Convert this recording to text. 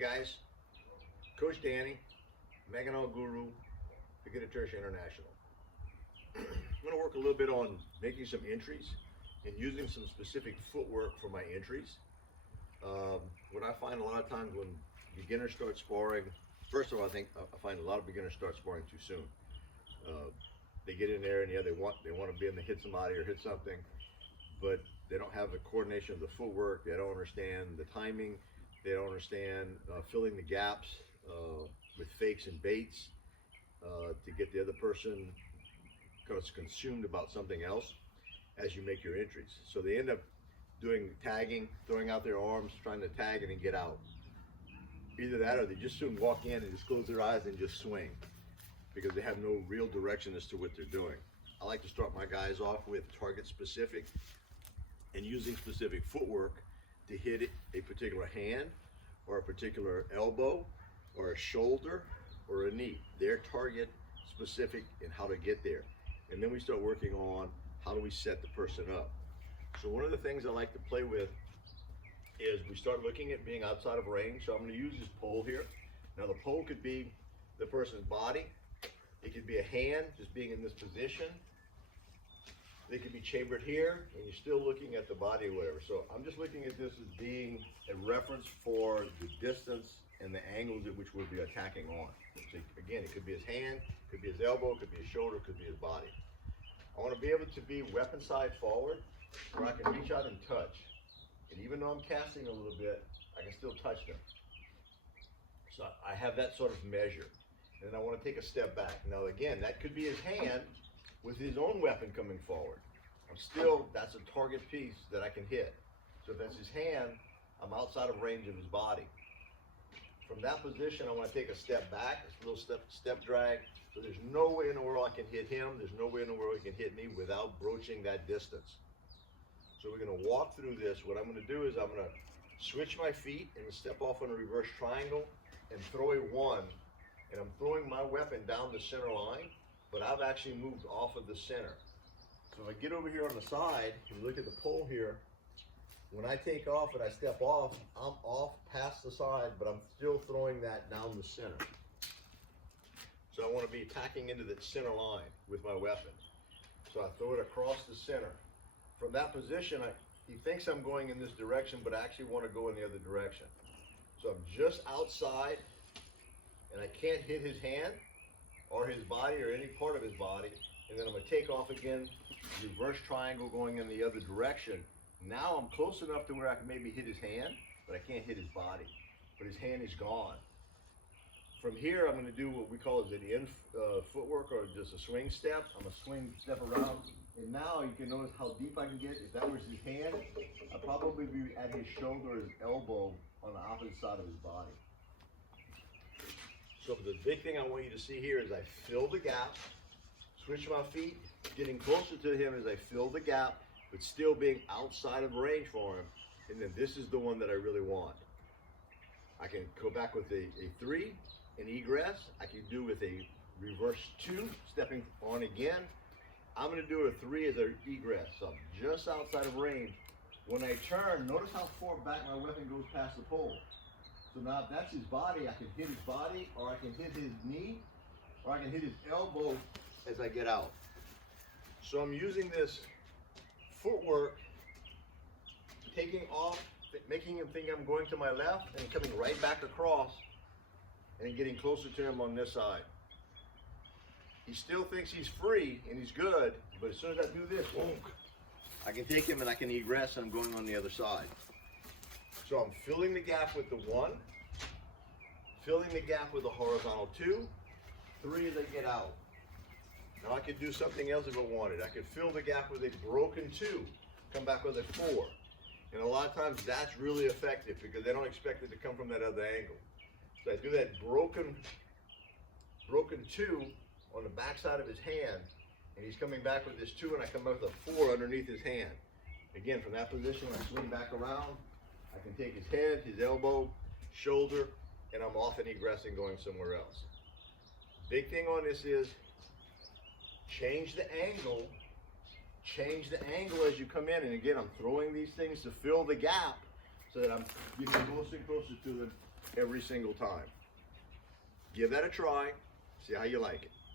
guys, Coach Danny, Maganal Guru, Beginner Tertiary International. I'm going to work a little bit on making some entries and using some specific footwork for my entries. What I find a lot of times when beginners start sparring, first of all, I find a lot of beginners start sparring too soon. They get in there and yeah, they want to be in the hit somebody or hit something, but they don't have the coordination of the footwork. They don't understand the timing. They don't understand filling the gaps with fakes and baits to get the other person kind of consumed about something else as you make your entries. So they end up doing tagging, throwing out their arms, trying to tag and then get out. Either that or they just soon walk in and just close their eyes and just swing because they have no real direction as to what they're doing. I like to start my guys off with target specific and using specific footwork to hit a particular hand or a particular elbow or a shoulder or a knee. They're target specific in how to get there. And then we start working on how do we set the person up. So one of the things I like to play with is we start looking at being outside of range. So I'm going to use this pole here. Now the pole could be the person's body. It could be a hand just being in this position. They could be chambered here and you're still looking at the body or whatever. So I'm just looking at this as being a reference for the distance and the angles at which we'll be attacking on. So again, it could be his hand, it could be his elbow, it could be his shoulder, it could be his body. I want to be able to be weapon side forward where I can reach out and touch. And even though I'm casting a little bit, I can still touch them. So I have that sort of measure. And then I want to take a step back. Now again, that could be his hand with his own weapon coming forward. That's a target piece that I can hit. So if that's his hand, I'm outside of range of his body. From that position, I want to take a step back, a little step drag. So there's no way in the world I can hit him. There's no way in the world he can hit me without broaching that distance. So we're going to walk through this. What I'm going to do is I'm going to switch my feet and step off on a reverse triangle and throw a one. And I'm throwing my weapon down the center line, but I've actually moved off of the center. So if I get over here on the side and look at the pole here, when I take off and I step off, I'm off past the side, but I'm still throwing that down the center. So I want to be attacking into the center line with my weapon. So I throw it across the center. From that position, he thinks I'm going in this direction, but I actually want to go in the other direction. So I'm just outside, and I can't hit his hand or his body or any part of his body. And then I'm going to take off again, reverse triangle going in the other direction. Now I'm close enough to where I can maybe hit his hand, but I can't hit his body. But his hand is gone. From here, I'm going to do what we call an in footwork or just a swing step. I'm going to swing step around. And now you can notice how deep I can get. If that was his hand, I'd probably be at his shoulder or his elbow on the opposite side of his body. So the big thing I want you to see here is I fill the gap, switch my feet, getting closer to him as I fill the gap, but still being outside of range for him. And then this is the one that I really want. I can go back with a three, an egress. I can do with a reverse two, stepping on again. I'm going to do a three as an egress. So I'm just outside of range. When I turn, notice how far back my weapon goes past the pole. So now if that's his body, I can hit his body, or I can hit his knee, or I can hit his elbow as I get out. So I'm using this footwork, taking off, making him think I'm going to my left, and coming right back across, and getting closer to him on this side. He still thinks he's free and he's good, but as soon as I do this, boom, I can take him and I can egress and I'm going on the other side. So I'm filling the gap with the one, filling the gap with a horizontal two, three as I get out. Now I could do something else if I wanted. I could fill the gap with a broken two, come back with a four. And a lot of times that's really effective because they don't expect it to come from that other angle. So I do that broken two on the backside of his hand, and he's coming back with this two, and I come back with a four underneath his hand. Again, from that position, I swing back around. I can take his head, his elbow, shoulder, and I'm off and egressing going somewhere else. Big thing on this is change the angle as you come in. And again, I'm throwing these things to fill the gap so that I'm getting closer and closer to them every single time. Give that a try, see how you like it.